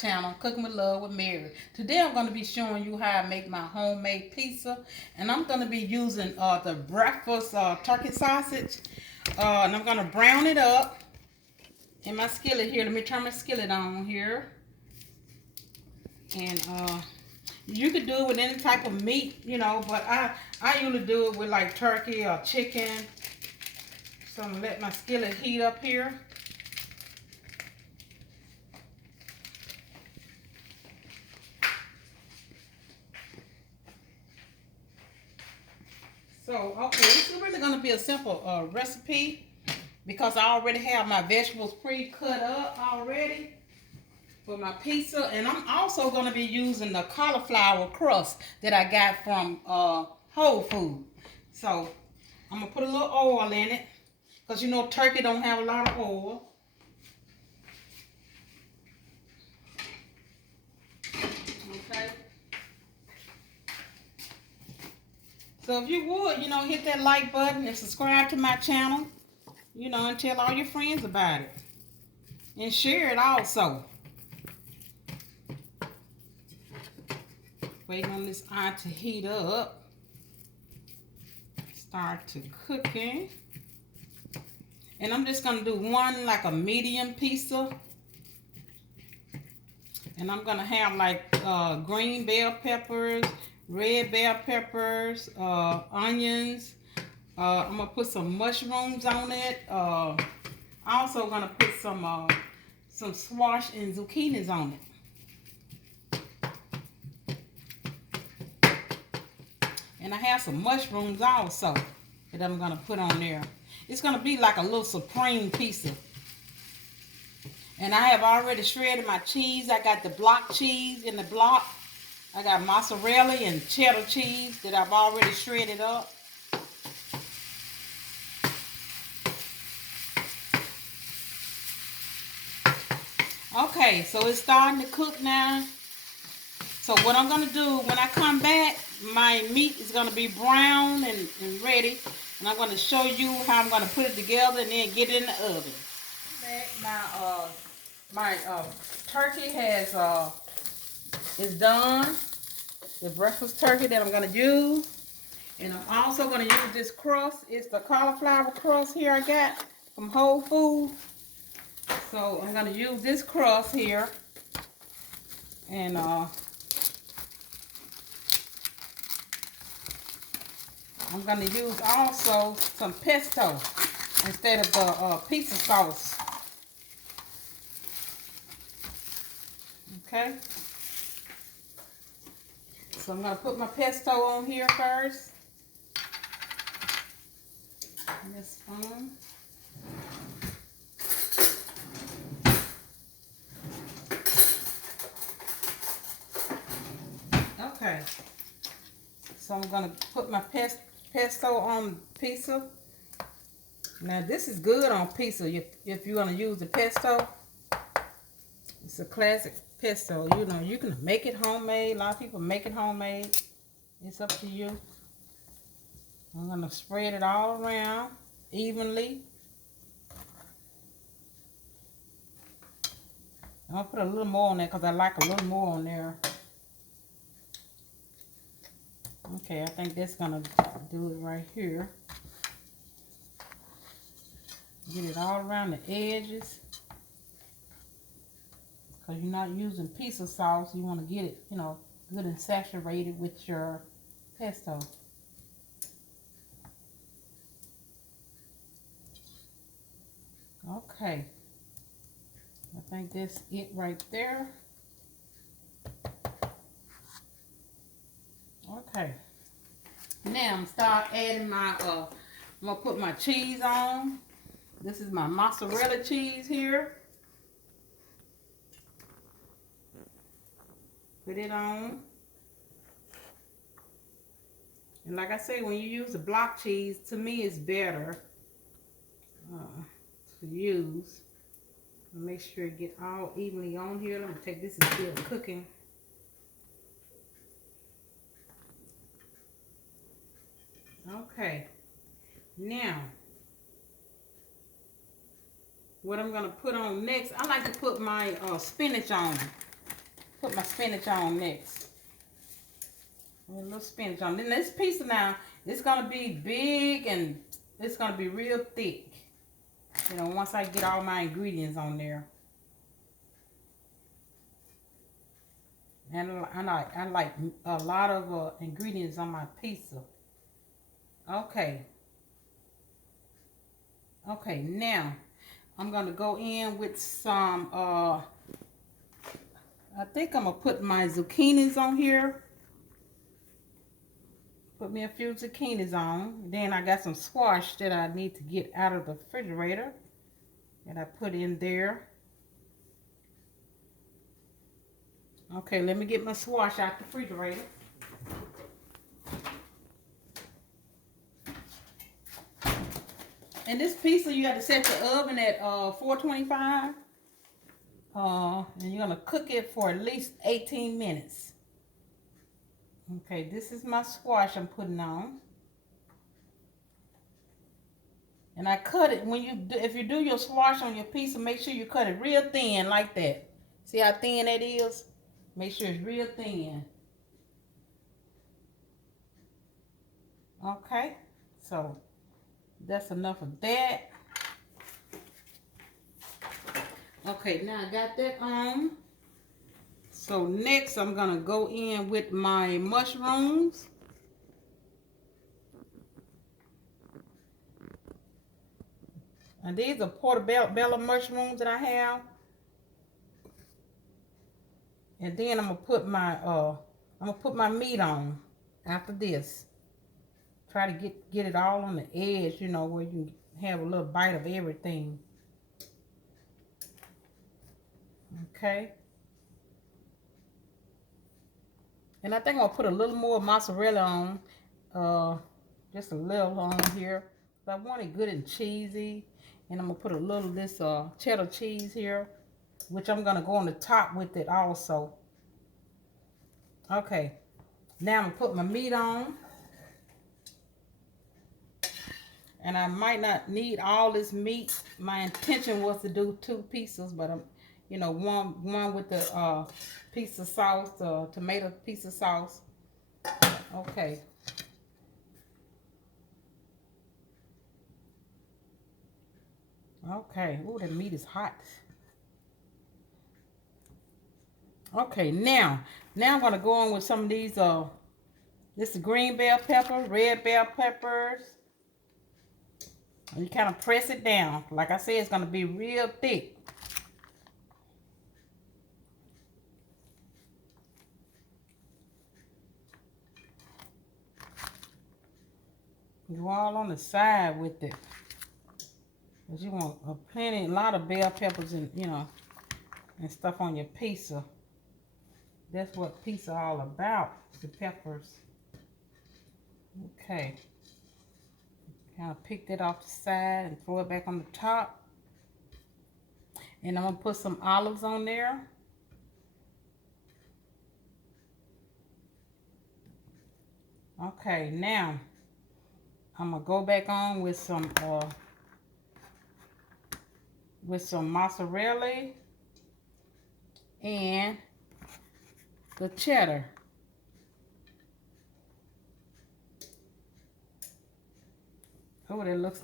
channel, Cooking with Love with Mary. Today I'm going to be showing you how I make my homemade pizza. And I'm going to be using the breakfast turkey sausage. And I'm going to brown it up in my skillet here. Let me turn my skillet on here. And you could do it with any type of meat, you know, but I usually do it with like turkey or chicken. So I'm going to let my skillet heat up here. So, okay, this is really going to be a simple recipe because I already have my vegetables pre-cut up already for my pizza. And I'm also going to be using the cauliflower crust that I got from Whole Foods. So, I'm going to put a little oil in it because, you know, turkey don't have a lot of oil. Okay. So if you would, you know, hit that like button and subscribe to my channel, you know, and tell all your friends about it. And share it also. Waiting on this iron to heat up. Start to cooking. And I'm just going to do one like a medium pizza. And I'm going to have like green bell peppers, red bell peppers, onions. I'm going to put some mushrooms on it. Also going to put some squash and zucchinis on it. And I have some mushrooms also that I'm going to put on there. It's going to be like a little supreme pizza. And I have already shredded my cheese. I got the block cheese in the block. I got mozzarella and cheddar cheese that I've already shredded up. Okay, so it's starting to cook now. So what I'm going to do when I come back, my meat is going to be brown and ready. And I'm going to show you how I'm going to put it together and then get it in the oven. My turkey is done. The breakfast turkey that I'm going to use. And I'm also going to use this crust. It's the cauliflower crust here I got from Whole Foods. So I'm going to use this crust here. And I'm going to use also some pesto instead of the pizza sauce. Okay. So I'm going to put my pesto on here first. In this spoon. Okay. So I'm going to put my pesto on pizza. Now this is good on pizza if you're going to use the pesto. It's a classic pesto. You know, you can make it homemade. A lot of people make it homemade. It's up to you. I'm going to spread it all around evenly. I'm going to put a little more on there because I like a little more on there. Okay, I think that's going to do it right here. Get it all around the edges. Because you're not using pizza sauce, you want to get it, you know, good and saturated with your pesto. Okay. I think that's it right there. Okay. Now I'm start adding my I'm gonna put my cheese on. This is my mozzarella cheese here. Put it on. And like I say, when you use the block cheese, to me it's better to use. Make sure it get all evenly on here. Let me take this, is still cooking. Okay. Now, what I'm going to put on next, I like to put my spinach on. put my spinach on next. A little spinach on. Then this pizza now, it's gonna be big and it's gonna be real thick. You know, once I get all my ingredients on there. And I like a lot of ingredients on my pizza. Okay. Okay, now I'm gonna go in with some I think I'm gonna put my zucchinis on here. Put me a few zucchinis on. Then I got some squash that I need to get out of the refrigerator that I put in there. Okay, let me get my squash out the refrigerator. And this pizza, you got to set the oven at 425. And you're going to cook it for at least 18 minutes. Okay, this is my squash I'm putting on. And I cut it, when you do, if you do your squash on your pizza, make sure you cut it real thin like that. See how thin that is? Make sure it's real thin. Okay, so that's enough of that. Okay, now I got that on. So next I'm gonna go in with my mushrooms. And these are portobello mushrooms that I have. And then I'm gonna put my meat on after this. Try to get it all on the edge, you know, where you can have a little bite of everything. Okay. And I think I'm gonna put a little more mozzarella on, just a little on here. I want it good and cheesy. And I'm gonna put a little of this cheddar cheese here, which I'm gonna go on the top with it also. Okay, now I'm gonna put my meat on. And I might not need all this meat. My intention was to do 2 pieces, but I'm, you know, one with the pizza sauce, the tomato pizza sauce. Okay. Okay. Ooh, the meat is hot. Okay, now I'm gonna go on with some of these. This is green bell pepper, red bell peppers. And you kind of press it down. Like I said, it's gonna be real thick. Go all on the side with it. Cause you want a lot of bell peppers and, you know, and stuff on your pizza. That's what pizza all about, the peppers. Okay. Kind of pick that off the side and throw it back on the top. And I'm going to put some olives on there. Okay, now I'm going to go back on with some mozzarella and the cheddar. Oh, that looks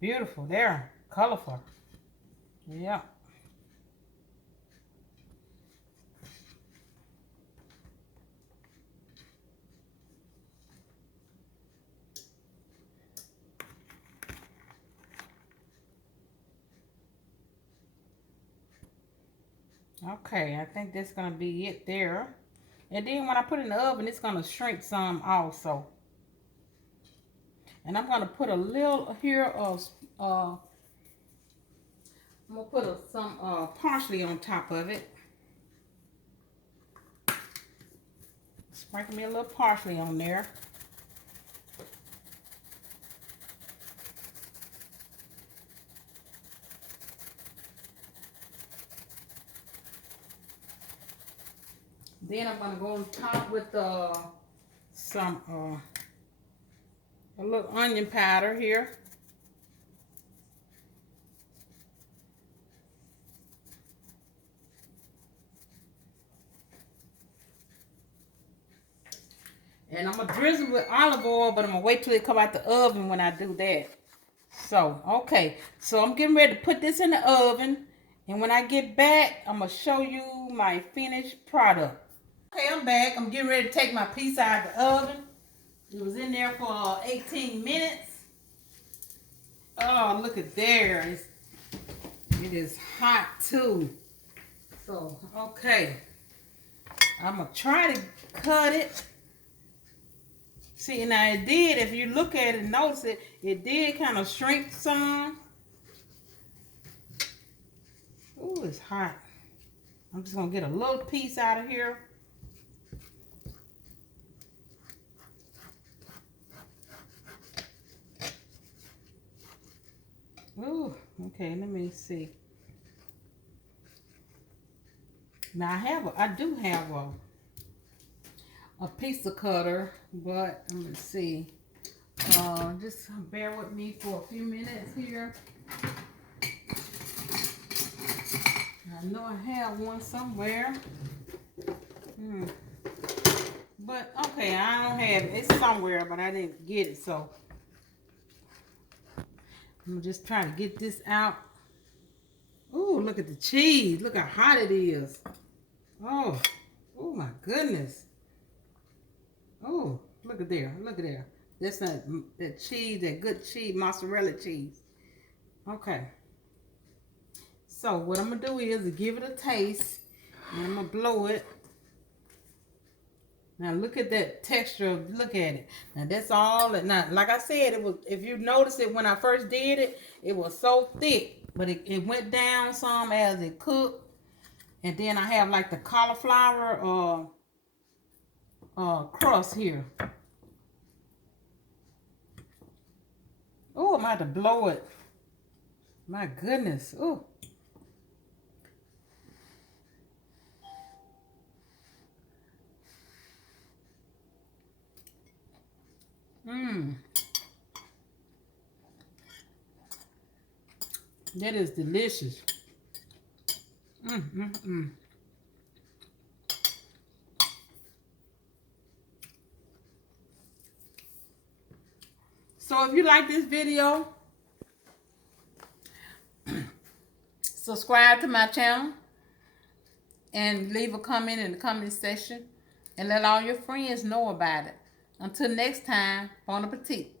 beautiful there. Colorful. Yeah. Okay, I think that's going to be it there. And then when I put it in the oven, it's going to shrink some also. And I'm going to put a little here of, I'm going to put some parsley on top of it. Sprinkle me a little parsley on there. Then I'm going to go on top with some a little onion powder here. And I'm going to drizzle with olive oil, but I'm going to wait till it come out the oven when I do that. So, okay. So, I'm getting ready to put this in the oven. And when I get back, I'm going to show you my finished product. Okay, I'm back. I'm getting ready to take my pizza out of the oven. It was in there for 18 minutes. Oh, look at there. It is hot too. So, okay. I'm going to try to cut it. See, now it did, if you look at it and notice it, it did kind of shrink some. Ooh, it's hot. I'm just going to get a little piece out of here. Ooh, okay, let me see. Now I do have a pizza cutter, but let me see. Just bear with me for a few minutes here. I know I have one somewhere. But okay, I don't have it. It's somewhere, but I didn't get it, so I'm just trying to get this out. Ooh, look at the cheese. Look how hot it is. Oh my goodness. Oh, look at there. Look at there. That's not that cheese, that good cheese, mozzarella cheese. Okay. So what I'm going to do is give it a taste. And I'm going to blow it. Now look at that texture. Look at it. Now that's all. Now, like I said, it was. If you notice it when I first did it, it was so thick. But it went down some as it cooked. And then I have like the cauliflower crust here. Oh, I'm about to blow it. My goodness. Oh. That is delicious. So if you like this video, subscribe to my channel and leave a comment in the comment section and let all your friends know about it. Until next time, bon appetit.